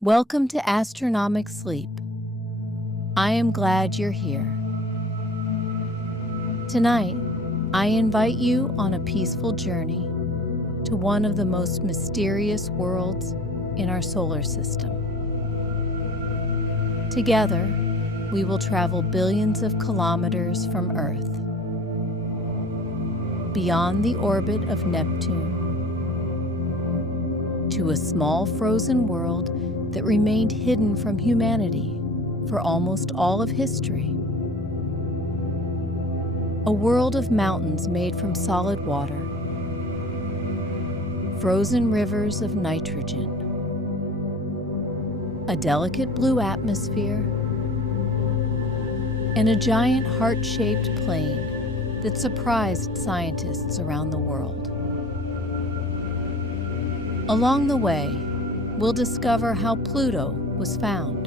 Welcome to Astronomic Sleep. I am glad you're here. Tonight, I invite you on a peaceful journey to one of the most mysterious worlds in our solar system. Together, we will travel billions of kilometers from Earth, beyond the orbit of Neptune, to a small frozen world that remained hidden from humanity for almost all of history. A world of mountains made from solid water, frozen rivers of nitrogen, a delicate blue atmosphere, and a giant heart-shaped plain that surprised scientists around the world. Along the way, we'll discover how Pluto was found,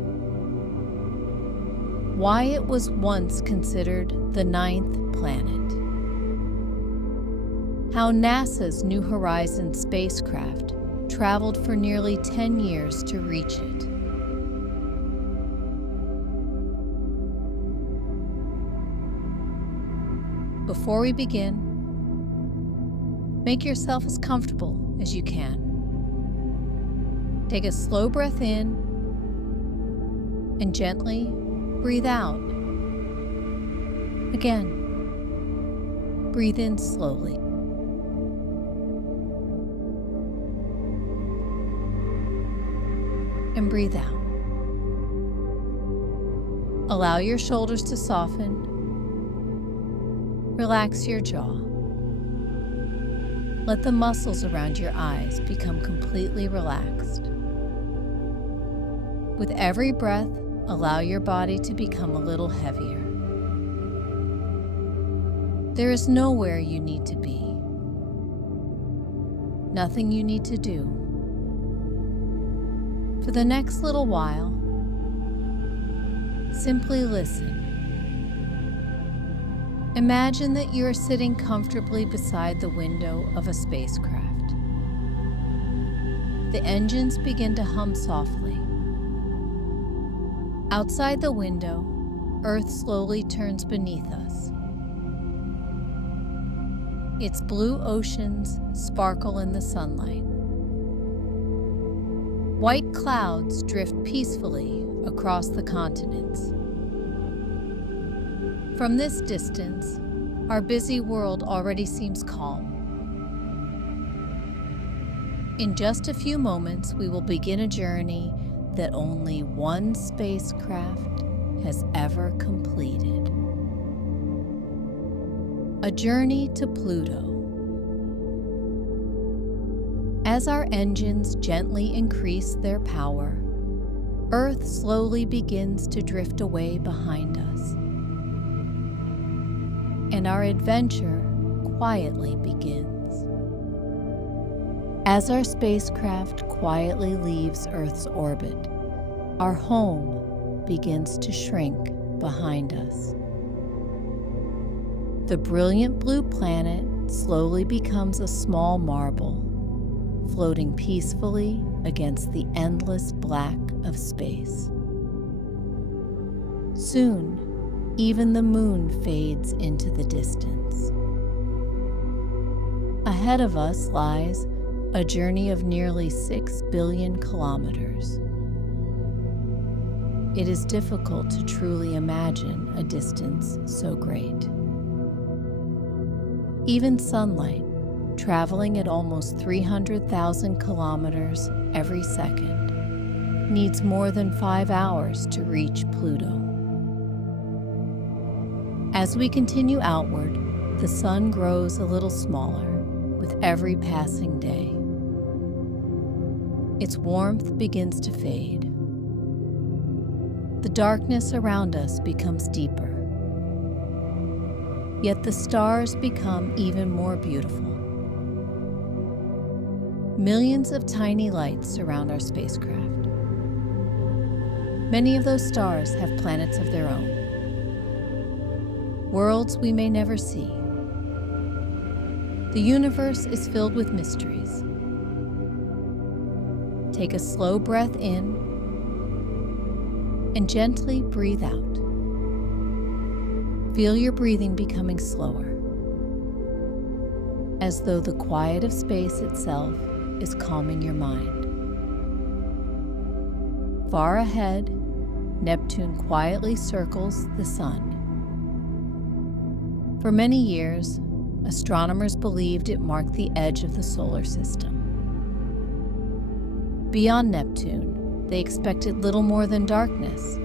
why it was once considered the ninth planet, how NASA's New Horizons spacecraft traveled for nearly 10 years to reach it, Before we begin, make yourself as comfortable as you can. Take a slow breath in and gently breathe out. Again, breathe in slowly. And breathe out. Allow your shoulders to soften. Relax your jaw. Let the muscles around your eyes become completely relaxed. With every breath, allow your body to become a little heavier. There is nowhere you need to be. Nothing you need to do. For the next little while, simply listen. Imagine that you are sitting comfortably beside the window of a spacecraft. The engines begin to hum softly. Outside the window, Earth slowly turns beneath us. Its blue oceans sparkle in the sunlight. White clouds drift peacefully across the continents. From this distance, our busy world already seems calm. In just a few moments, we will begin a journey that only one spacecraft has ever completed. A journey to Pluto. As our engines gently increase their power, Earth slowly begins to drift away behind us. And our adventure quietly begins. As our spacecraft quietly leaves Earth's orbit, our home begins to shrink behind us. The brilliant blue planet slowly becomes a small marble, floating peacefully against the endless black of space. Soon, even the moon fades into the distance. Ahead of us lies a journey of nearly 6 billion kilometers. It is difficult to truly imagine a distance so great. Even sunlight, traveling at almost 300,000 kilometers every second, needs more than 5 hours to reach Pluto. As we continue outward, the sun grows a little smaller with every passing day. Its warmth begins to fade. The darkness around us becomes deeper. Yet the stars become even more beautiful. Millions of tiny lights surround our spacecraft. Many of those stars have planets of their own. Worlds we may never see. The universe is filled with mysteries. Take a slow breath in and gently breathe out. Feel your breathing becoming slower, as though the quiet of space itself is calming your mind. Far ahead, Neptune quietly circles the Sun. For many years, astronomers believed it marked the edge of the solar system. Beyond Neptune, they expected little more than darkness.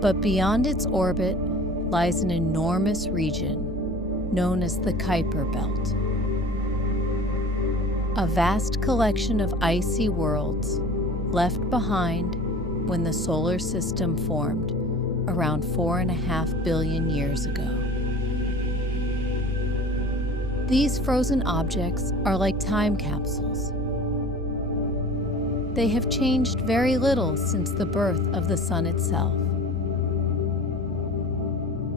But beyond its orbit lies an enormous region known as the Kuiper Belt, a vast collection of icy worlds left behind when the solar system formed around 4.5 billion years ago. These frozen objects are like time capsules. They have changed very little since the birth of the Sun itself.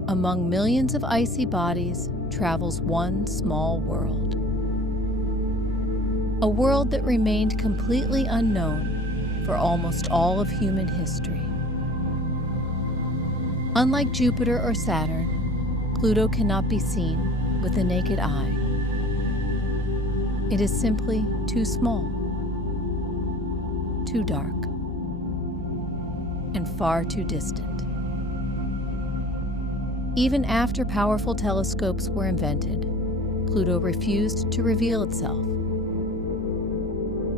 Among millions of icy bodies travels one small world. A world that remained completely unknown for almost all of human history. Unlike Jupiter or Saturn, Pluto cannot be seen with the naked eye. It is simply too small, too dark, and far too distant. Even after powerful telescopes were invented, Pluto refused to reveal itself.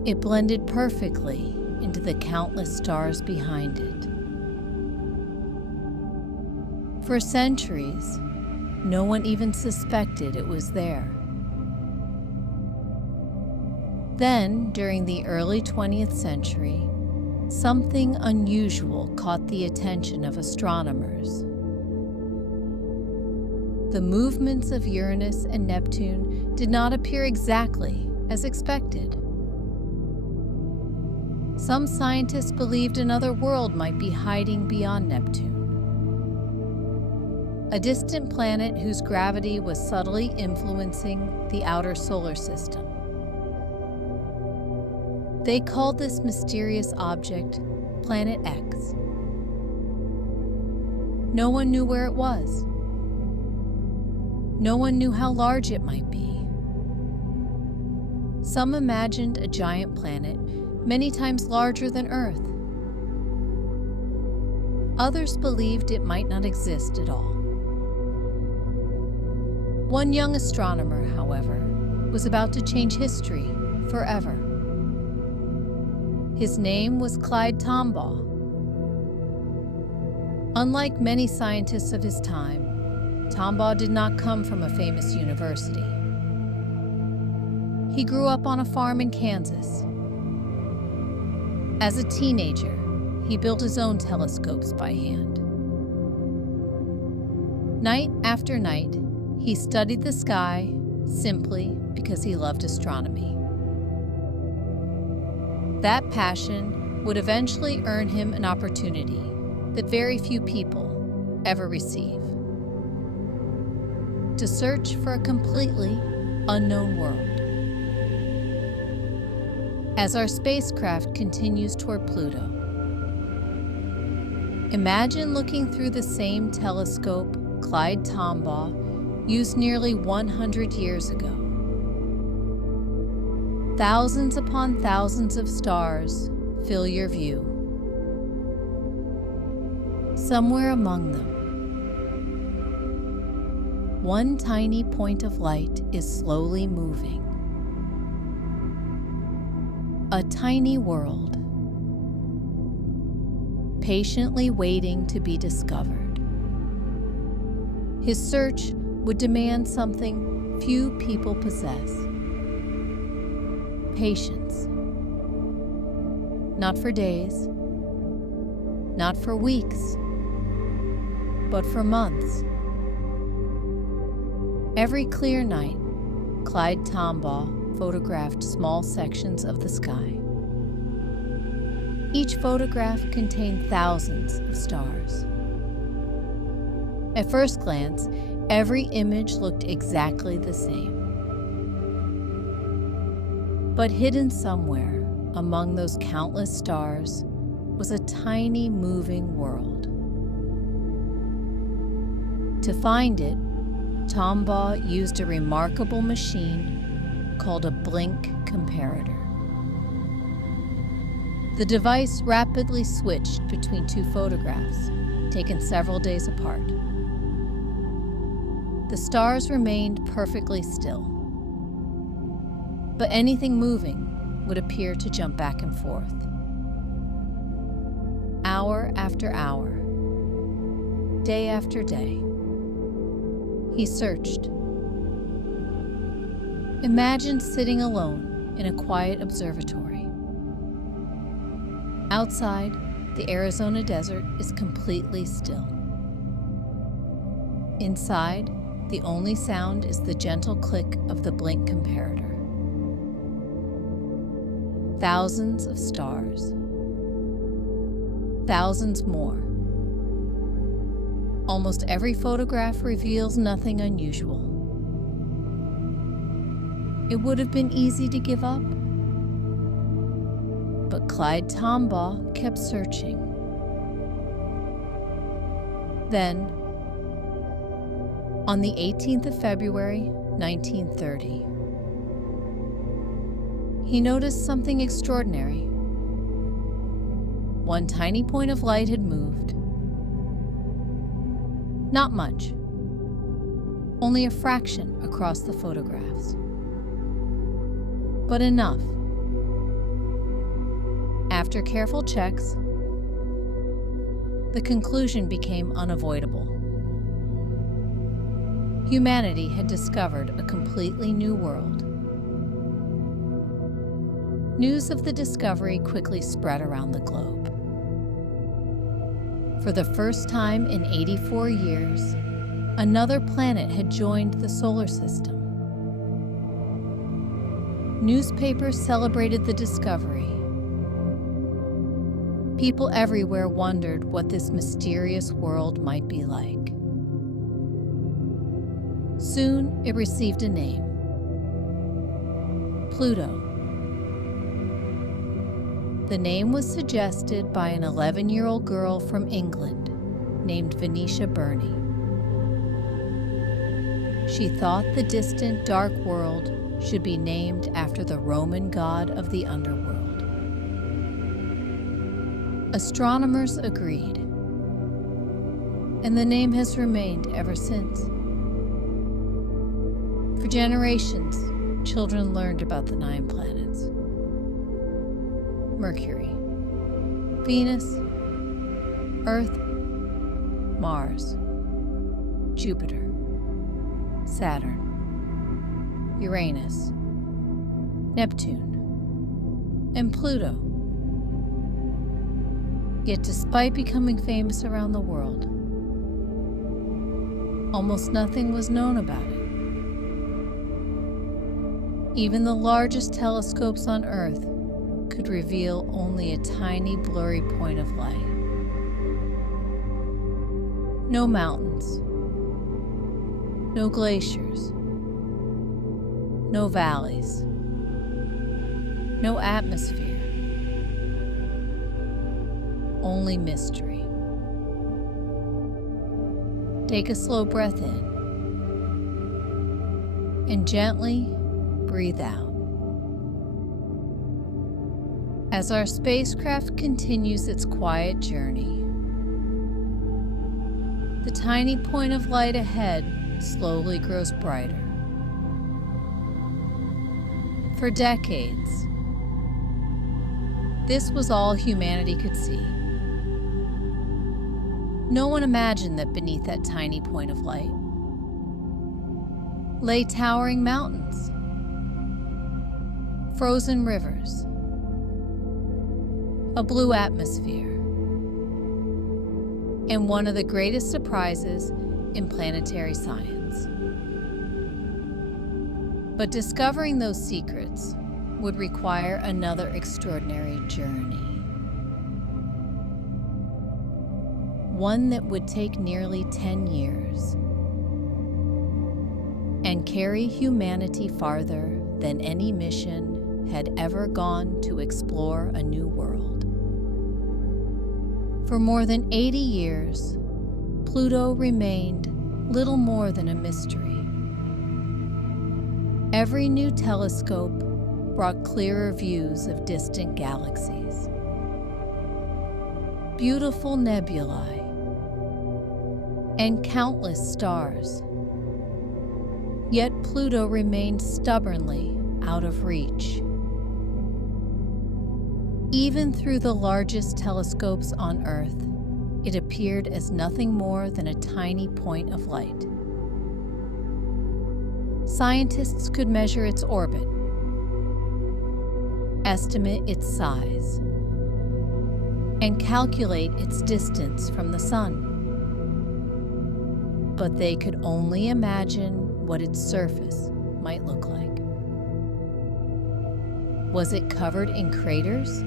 It blended perfectly into the countless stars behind it. For centuries, no one even suspected it was there. Then, during the early 20th century, something unusual caught the attention of astronomers. The movements of Uranus and Neptune did not appear exactly as expected. Some scientists believed another world might be hiding beyond Neptune, a distant planet whose gravity was subtly influencing the outer solar system. They called this mysterious object Planet X. No one knew where it was. No one knew how large it might be. Some imagined a giant planet many times larger than Earth. Others believed it might not exist at all. One young astronomer, however, was about to change history forever. His name was Clyde Tombaugh. Unlike many scientists of his time, Tombaugh did not come from a famous university. He grew up on a farm in Kansas. As a teenager, he built his own telescopes by hand. Night after night, he studied the sky simply because he loved astronomy. That passion would eventually earn him an opportunity that very few people ever receive: to search for a completely unknown world. As our spacecraft continues toward Pluto, imagine looking through the same telescope Clyde Tombaugh used nearly 100 years ago. Thousands upon thousands of stars fill your view. Somewhere among them, one tiny point of light is slowly moving. A tiny world, patiently waiting to be discovered. His search would demand something few people possess: patience. Not for days, not for weeks, but for months. Every clear night, Clyde Tombaugh photographed small sections of the sky. Each photograph contained thousands of stars. At first glance, every image looked exactly the same. But hidden somewhere among those countless stars was a tiny moving world. To find it, Tombaugh used a remarkable machine called a blink comparator. The device rapidly switched between two photographs, taken several days apart. The stars remained perfectly still, but anything moving would appear to jump back and forth. Hour after hour, day after day, he searched. Imagine sitting alone in a quiet observatory. Outside, the Arizona desert is completely still. Inside, the only sound is the gentle click of the blink comparator. Thousands of stars. Thousands more. Almost every photograph reveals nothing unusual. It would have been easy to give up, but Clyde Tombaugh kept searching. Then, on the 18th of February, 1930, he noticed something extraordinary. One tiny point of light had moved. Not much, only a fraction across the photographs, but enough. After careful checks, the conclusion became unavoidable. Humanity had discovered a completely new world. News of the discovery quickly spread around the globe. For the first time in 84 years, another planet had joined the solar system. Newspapers celebrated the discovery. People everywhere wondered what this mysterious world might be like. Soon, it received a name: Pluto. The name was suggested by an 11-year-old girl from England named Venetia Burney. She thought the distant, dark world should be named after the Roman god of the underworld. Astronomers agreed, and the name has remained ever since. For generations, children learned about the 9 planets: Mercury, Venus, Earth, Mars, Jupiter, Saturn, Uranus, Neptune, and Pluto. Yet despite becoming famous around the world, almost nothing was known about it. Even the largest telescopes on Earth could reveal only a tiny, blurry point of light. No mountains, no glaciers, no valleys, no atmosphere, only mystery. Take a slow breath in and gently breathe out. As our spacecraft continues its quiet journey, the tiny point of light ahead slowly grows brighter. For decades, this was all humanity could see. No one imagined that beneath that tiny point of light lay towering mountains, frozen rivers, a blue atmosphere, and one of the greatest surprises in planetary science. But discovering those secrets would require another extraordinary journey. One that would take nearly 10 years and carry humanity farther than any mission had ever gone to explore a new world. For more than 80 years, Pluto remained little more than a mystery. Every new telescope brought clearer views of distant galaxies, beautiful nebulae, and countless stars. Yet Pluto remained stubbornly out of reach. Even through the largest telescopes on Earth, it appeared as nothing more than a tiny point of light. Scientists could measure its orbit, estimate its size, and calculate its distance from the Sun. But they could only imagine what its surface might look like. Was it covered in craters?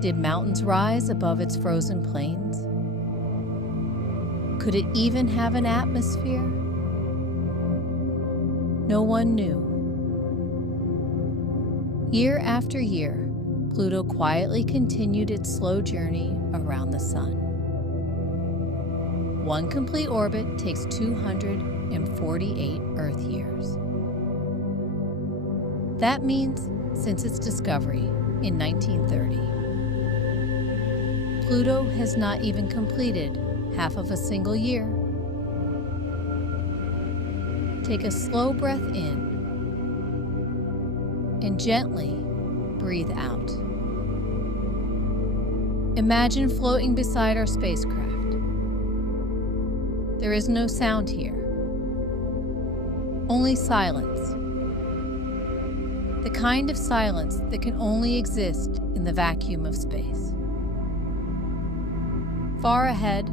Did mountains rise above its frozen plains? Could it even have an atmosphere? No one knew. Year after year, Pluto quietly continued its slow journey around the Sun. One complete orbit takes 248 Earth years. That means since its discovery in 1930, Pluto has not even completed half of a single year. Take a slow breath in and gently breathe out. Imagine floating beside our spacecraft. There is no sound here, only silence. The kind of silence that can only exist in the vacuum of space. Far ahead,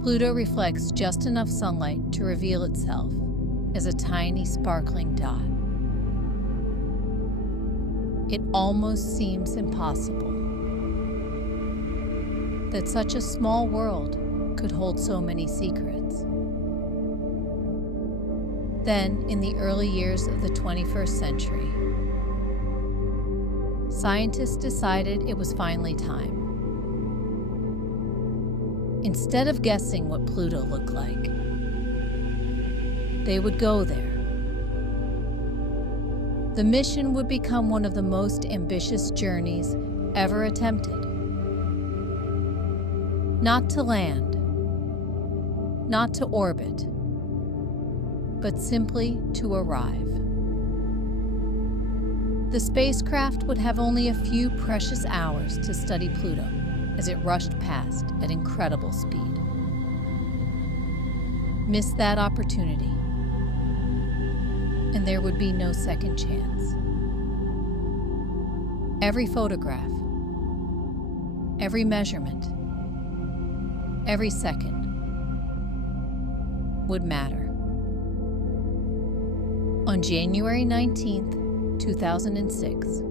Pluto reflects just enough sunlight to reveal itself as a tiny sparkling dot. It almost seems impossible that such a small world could hold so many secrets. Then, in the early years of the 21st century, scientists decided it was finally time. Instead of guessing what Pluto looked like, they would go there. The mission would become one of the most ambitious journeys ever attempted. Not to land, not to orbit, but simply to arrive. The spacecraft would have only a few precious hours to study Pluto as it rushed past at incredible speed. Miss that opportunity, and there would be no second chance. Every photograph, every measurement, every second would matter. On January 19th, 2006,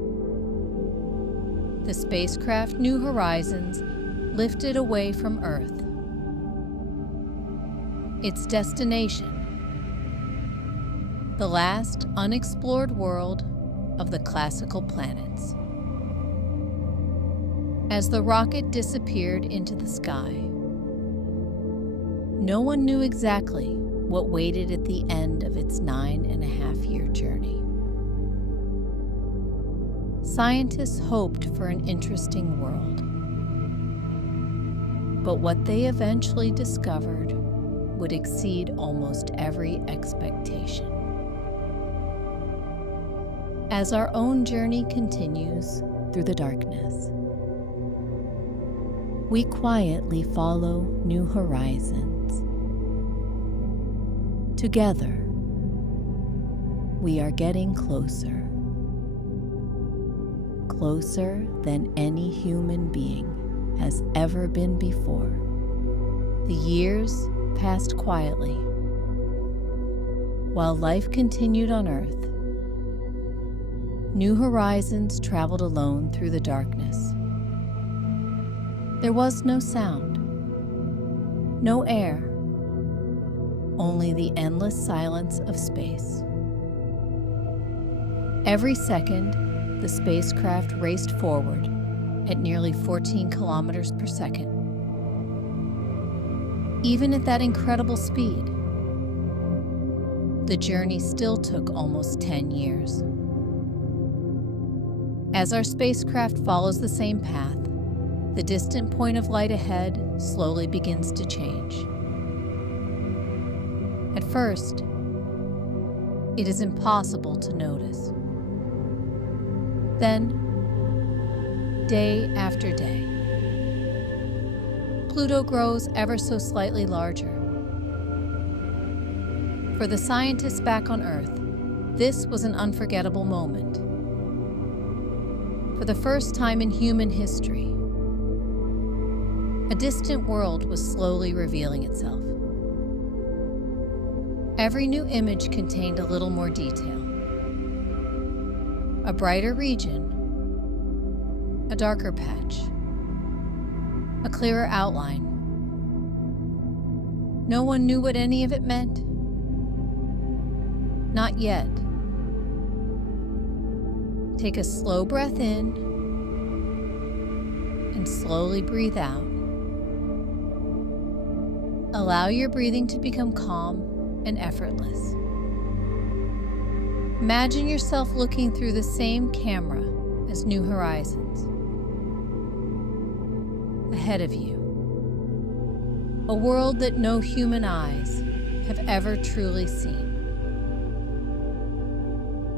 the spacecraft New Horizons lifted away from Earth. Its destination, the last unexplored world of the classical planets. As the rocket disappeared into the sky, no one knew exactly what waited at the end of its 9.5-year journey. Scientists hoped for an interesting world, but what they eventually discovered would exceed almost every expectation. As our own journey continues through the darkness, we quietly follow New Horizons. Together, we are getting closer. Closer than any human being has ever been before. The years passed quietly, while life continued on Earth. New Horizons traveled alone through the darkness. There was no sound, no air, only the endless silence of space. Every second, the spacecraft raced forward at nearly 14 kilometers per second. Even at that incredible speed, the journey still took almost 10 years. As our spacecraft follows the same path, the distant point of light ahead slowly begins to change. At first, it is impossible to notice. Then, day after day, Pluto grows ever so slightly larger. For the scientists back on Earth, this was an unforgettable moment. For the first time in human history, a distant world was slowly revealing itself. Every new image contained a little more detail. A brighter region, a darker patch, a clearer outline. No one knew what any of it meant. Not yet. Take a slow breath in and slowly breathe out. Allow your breathing to become calm and effortless. Imagine yourself looking through the same camera as New Horizons. Ahead of you, a world that no human eyes have ever truly seen.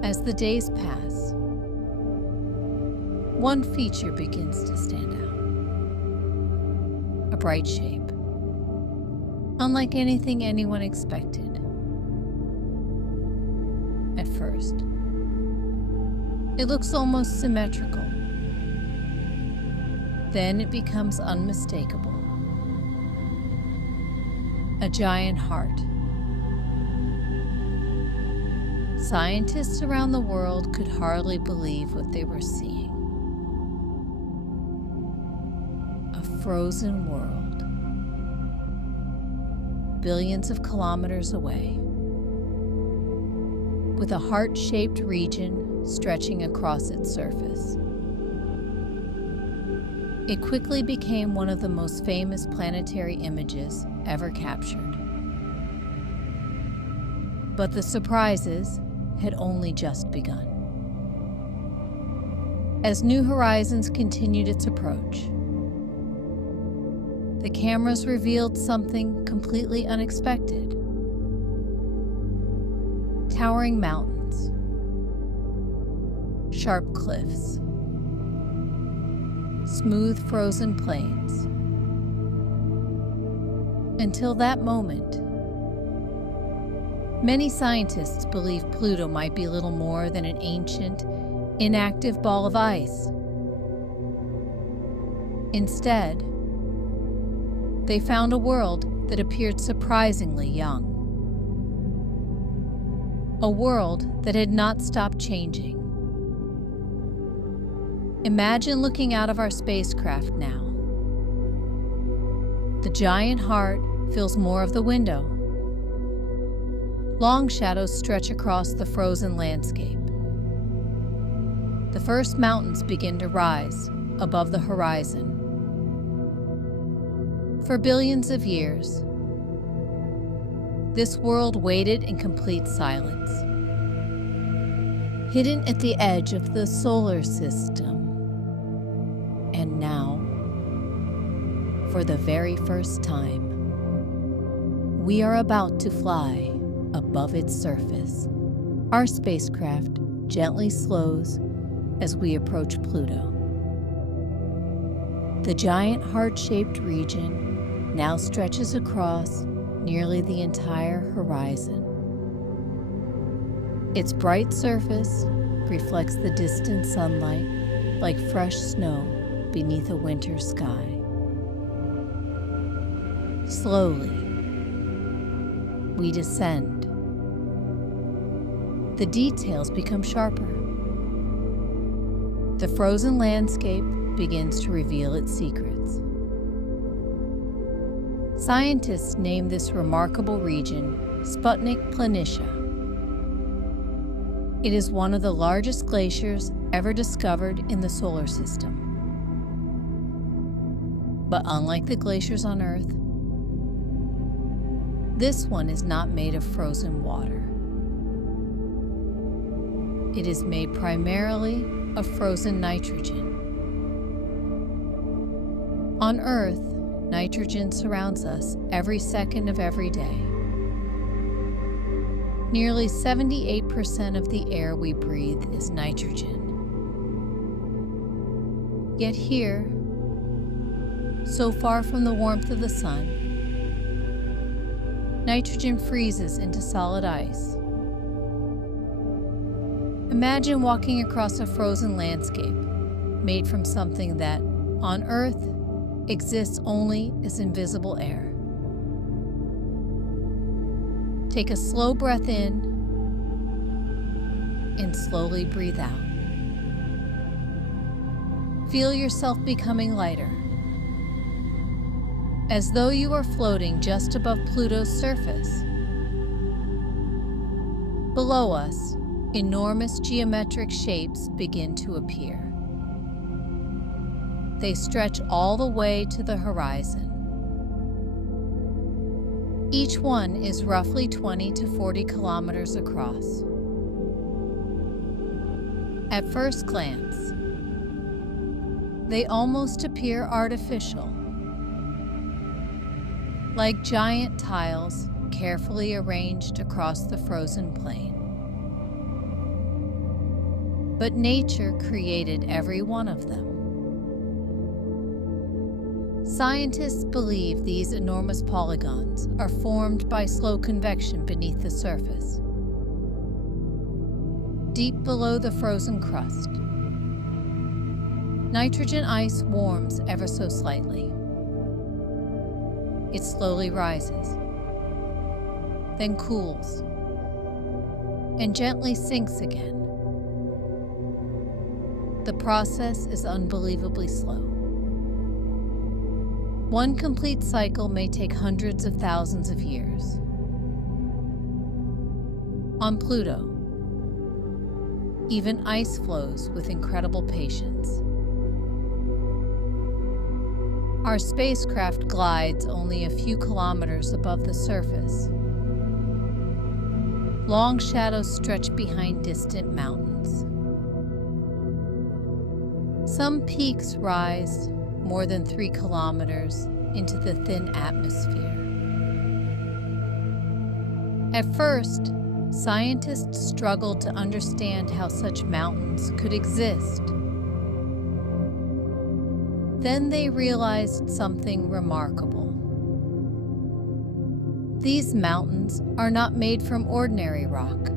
As the days pass, one feature begins to stand out. A bright shape, unlike anything anyone expected. At first, it looks almost symmetrical. Then it becomes unmistakable. A giant heart. Scientists around the world could hardly believe what they were seeing. A frozen world, billions of kilometers away, with a heart-shaped region stretching across its surface. It quickly became one of the most famous planetary images ever captured. But the surprises had only just begun. As New Horizons continued its approach, the cameras revealed something completely unexpected. Towering mountains, sharp cliffs, smooth frozen plains. Until that moment, many scientists believed Pluto might be little more than an ancient, inactive ball of ice. Instead, they found a world that appeared surprisingly young. A world that had not stopped changing. Imagine looking out of our spacecraft now. The giant heart fills more of the window. Long shadows stretch across the frozen landscape. The first mountains begin to rise above the horizon. For billions of years, this world waited in complete silence, hidden at the edge of the solar system. And now, for the very first time, we are about to fly above its surface. Our spacecraft gently slows as we approach Pluto. The giant heart-shaped region now stretches across nearly the entire horizon. Its bright surface reflects the distant sunlight like fresh snow beneath a winter sky. Slowly, we descend. The details become sharper. The frozen landscape begins to reveal its secrets. Scientists name this remarkable region Sputnik Planitia. It is one of the largest glaciers ever discovered in the solar system. But unlike the glaciers on Earth, this one is not made of frozen water. It is made primarily of frozen nitrogen. On Earth, nitrogen surrounds us every second of every day. Nearly 78% of the air we breathe is nitrogen. Yet here, so far from the warmth of the sun, nitrogen freezes into solid ice. Imagine walking across a frozen landscape made from something that, on Earth, exists only as invisible air. Take a slow breath in and slowly breathe out. Feel yourself becoming lighter, as though you are floating just above Pluto's surface. Below us, enormous geometric shapes begin to appear. They stretch all the way to the horizon. Each one is roughly 20 to 40 kilometers across. At first glance, they almost appear artificial, like giant tiles carefully arranged across the frozen plain. But nature created every one of them. Scientists believe these enormous polygons are formed by slow convection beneath the surface, deep below the frozen crust. Nitrogen ice warms ever so slightly. It slowly rises, then cools, and gently sinks again. The process is unbelievably slow. One complete cycle may take hundreds of thousands of years. On Pluto, even ice flows with incredible patience. Our spacecraft glides only a few kilometers above the surface. Long shadows stretch behind distant mountains. Some peaks rise more than 3 kilometers into the thin atmosphere. At first, scientists struggled to understand how such mountains could exist. Then they realized something remarkable. These mountains are not made from ordinary rock.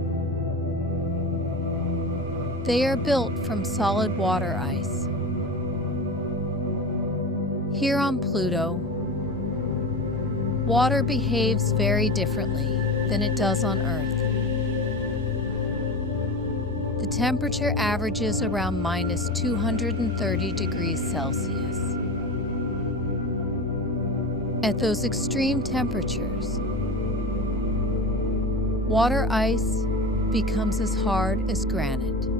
They are built from solid water ice. Here on Pluto, water behaves very differently than it does on Earth. The temperature averages around minus 230 degrees Celsius. At those extreme temperatures, water ice becomes as hard as granite.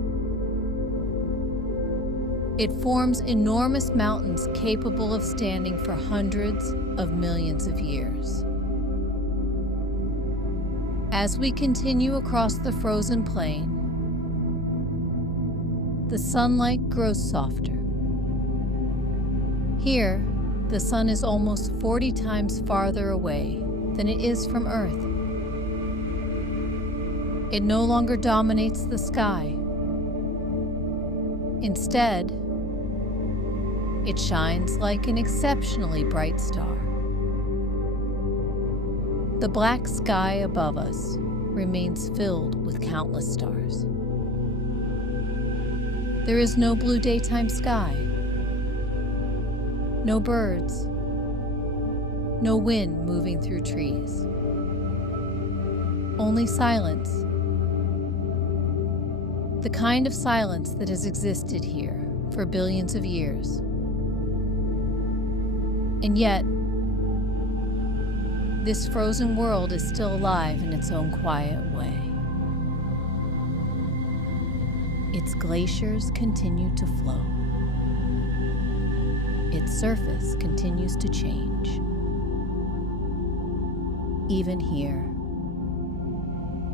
It forms enormous mountains capable of standing for hundreds of millions of years. As we continue across the frozen plain, the sunlight grows softer. Here, the sun is almost 40 times farther away than it is from Earth. It no longer dominates the sky. Instead, it shines like an exceptionally bright star. The black sky above us remains filled with countless stars. There is no blue daytime sky, no birds, no wind moving through trees. Only silence, the kind of silence that has existed here for billions of years. And yet, this frozen world is still alive in its own quiet way. Its glaciers continue to flow. its surface continues to change. Even here,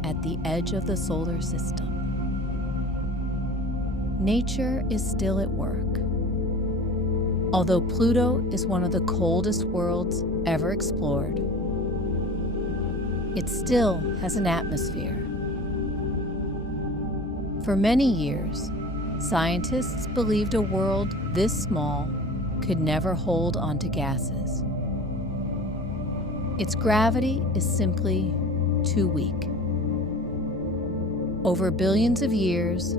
at the edge of the solar system, nature is still at work. Although Pluto is one of the coldest worlds ever explored, it still has an atmosphere. For many years, scientists believed a world this small could never hold onto gases. Its gravity is simply too weak. Over billions of years,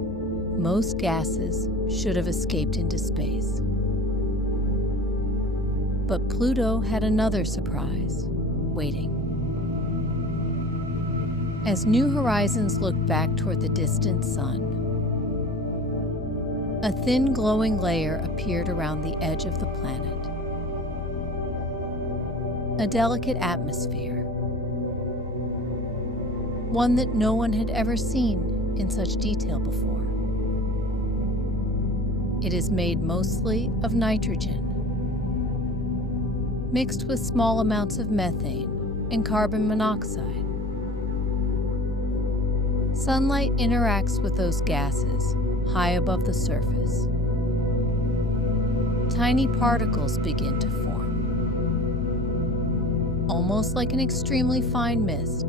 most gases should have escaped into space. But Pluto had another surprise waiting. As New Horizons looked back toward the distant sun, a thin glowing layer appeared around the edge of the planet. A delicate atmosphere, one that no one had ever seen in such detail before. It is made mostly of nitrogen, mixed with small amounts of methane and carbon monoxide. Sunlight interacts with those gases high above the surface. Tiny particles begin to form, almost like an extremely fine mist.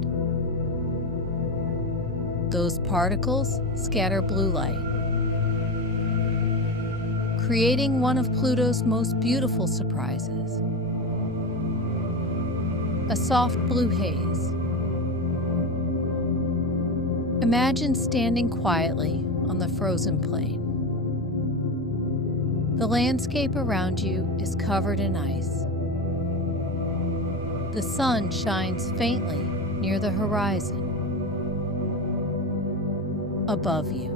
Those particles scatter blue light, creating one of Pluto's most beautiful surprises, a soft blue haze. Imagine standing quietly on the frozen plain. The landscape around you is covered in ice. The sun shines faintly near the horizon. Above you,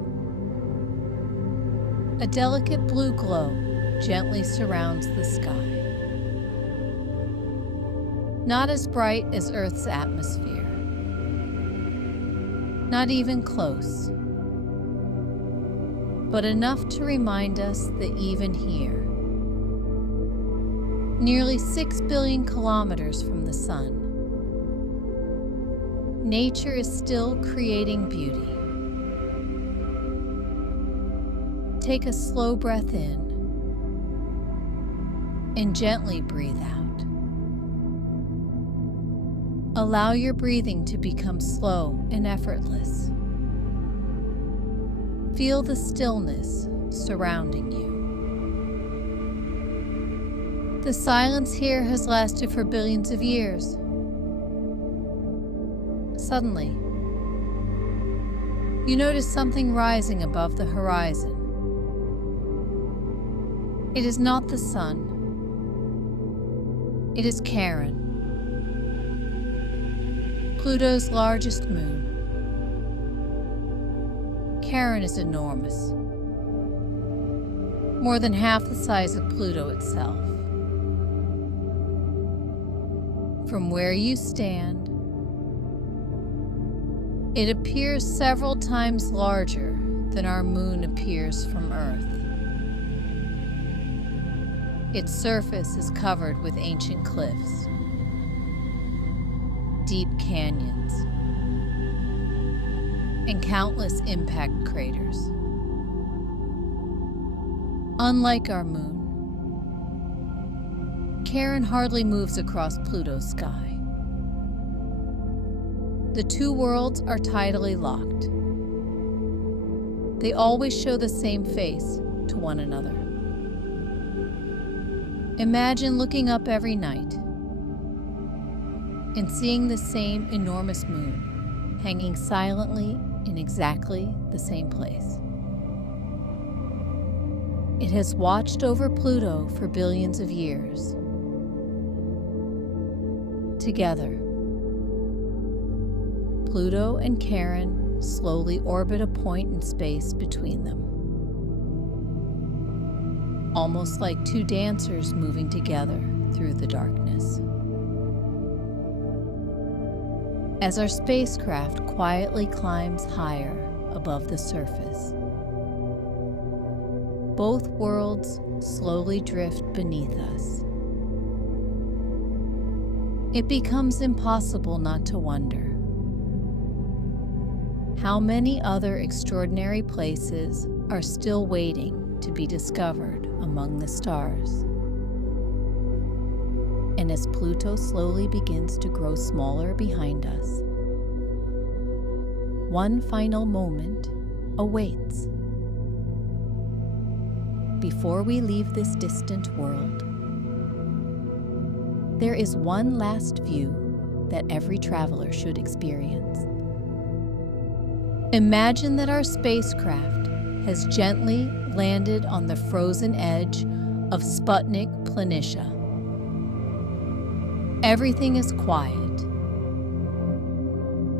a delicate blue glow gently surrounds the sky. Not as bright as Earth's atmosphere. Not even close, but enough to remind us that even here, nearly 6 billion kilometers from the sun, nature is still creating beauty. Take a slow breath in and gently breathe out. Allow your breathing to become slow and effortless. Feel the stillness surrounding you. The silence here has lasted for billions of years. Suddenly, you notice something rising above the horizon. It is not the sun. It is Charon, Pluto's largest moon. Charon is enormous, more than half the size of Pluto itself. From where you stand, it appears several times larger than our moon appears from Earth. Its surface is covered with ancient cliffs, deep canyons, and countless impact craters. Unlike our moon, Charon hardly moves across Pluto's sky. The two worlds are tidally locked. They always show the same face to one another. Imagine looking up every night and seeing the same enormous moon hanging silently in exactly the same place. It has watched over Pluto for billions of years. Together, Pluto and Charon slowly orbit a point in space between them, almost like two dancers moving together through the darkness. As our spacecraft quietly climbs higher above the surface, Both worlds slowly drift beneath us. It becomes impossible not to wonder how many other extraordinary places are still waiting to be discovered among the stars. And as Pluto slowly begins to grow smaller behind us, one final moment awaits. Before we leave this distant world, there is one last view that every traveler should experience. Imagine that our spacecraft has gently landed on the frozen edge of Sputnik Planitia. Everything is quiet.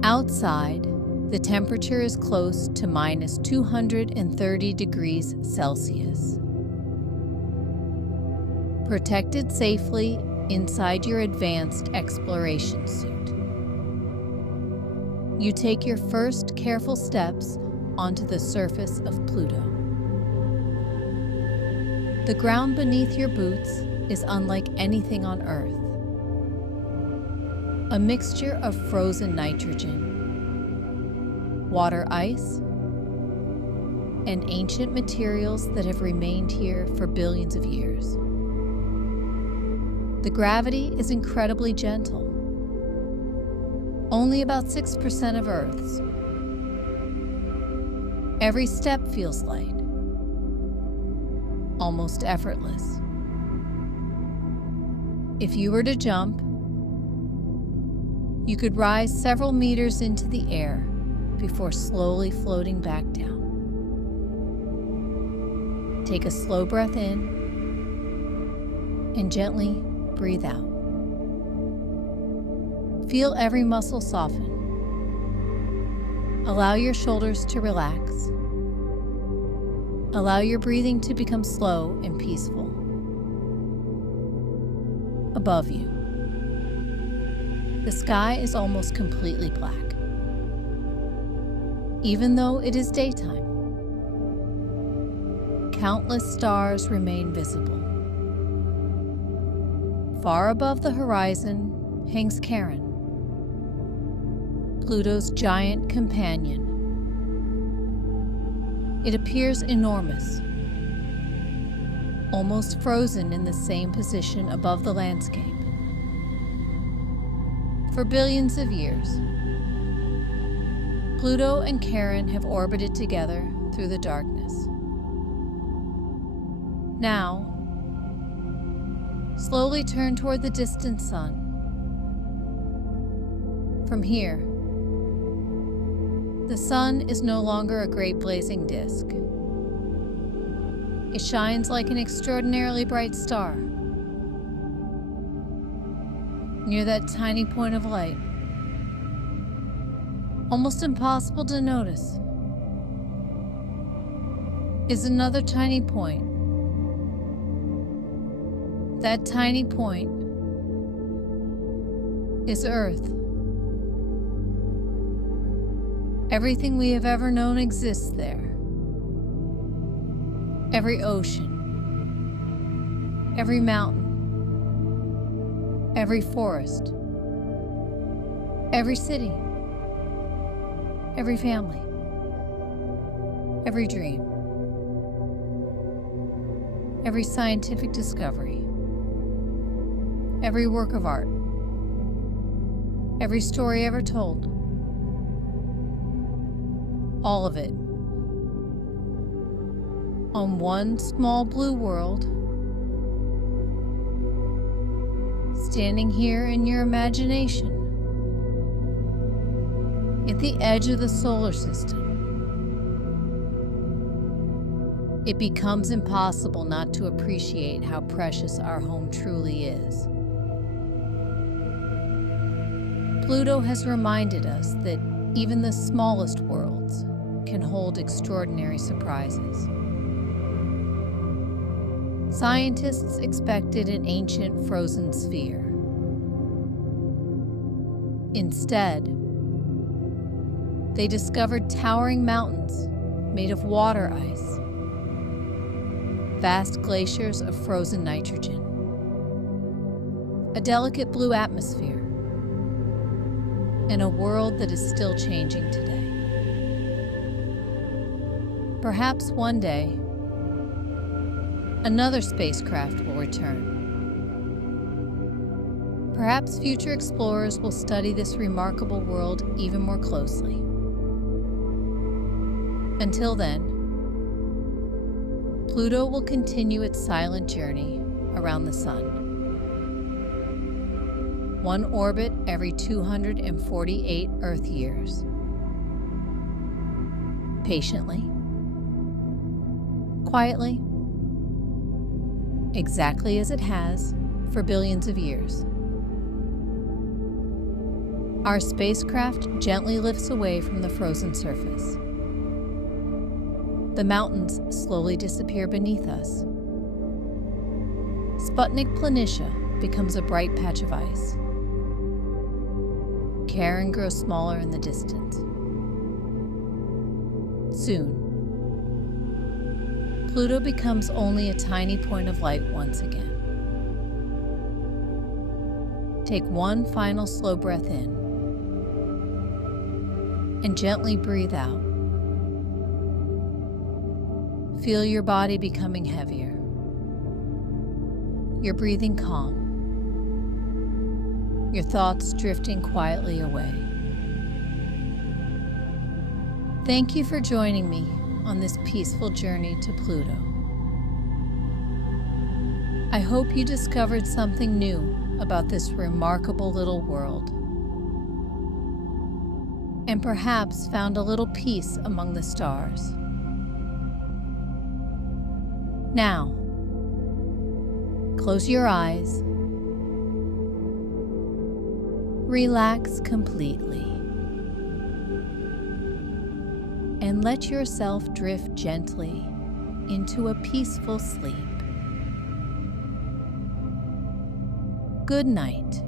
Outside, the temperature is close to minus 230 degrees Celsius. Protected safely inside your advanced exploration suit, you take your first careful steps onto the surface of Pluto. The ground beneath your boots is unlike anything on Earth. A mixture of frozen nitrogen, water ice, and ancient materials that have remained here for billions of years. The gravity is incredibly gentle, only about 6% of Earth's. Every step feels light, almost effortless. If you were to jump, you could rise several meters into the air before slowly floating back down. Take a slow breath in and gently breathe out. Feel every muscle soften. Allow your shoulders to relax. Allow your breathing to become slow and peaceful. Above you, the sky is almost completely black. Even though it is daytime, countless stars remain visible. Far above the horizon hangs Charon, Pluto's giant companion. It appears enormous, almost frozen in the same position above the landscape. For billions of years, Pluto and Charon have orbited together through the darkness. Now, slowly turn toward the distant sun. From here, the sun is no longer a great blazing disk. It shines like an extraordinarily bright star. Near that tiny point of light, almost impossible to notice, is another tiny point. That tiny point is Earth. Everything we have ever known exists there. Every ocean, every mountain, every forest, every city, every family, every dream, every scientific discovery, every work of art, every story ever told. All of it. On one small blue world, standing here in your imagination, at the edge of the solar system. It becomes impossible not to appreciate how precious our home truly is. Pluto has reminded us that even the smallest worlds can hold extraordinary surprises. Scientists expected an ancient frozen sphere. Instead, they discovered towering mountains made of water ice. vast glaciers of frozen nitrogen, a delicate blue atmosphere, and a world that is still changing today. Perhaps one day, another spacecraft will return. Perhaps future explorers will study this remarkable world even more closely. Until then, Pluto will continue its silent journey around the Sun. One orbit every 248 Earth years. Patiently, quietly, exactly as it has for billions of years. Our spacecraft gently lifts away from the frozen surface. The mountains slowly disappear beneath us. Sputnik Planitia becomes a bright patch of ice. Charon grows smaller in the distance. Soon, Pluto becomes only a tiny point of light once again. Take one final slow breath in and gently breathe out. Feel your body becoming heavier. Your breathing calm. Your thoughts drifting quietly away. Thank you for joining me on this peaceful journey to Pluto. I hope you discovered something new about this remarkable little world, and perhaps found a little peace among the stars. Now, close your eyes, relax completely, and let yourself drift gently into a peaceful sleep. Good night.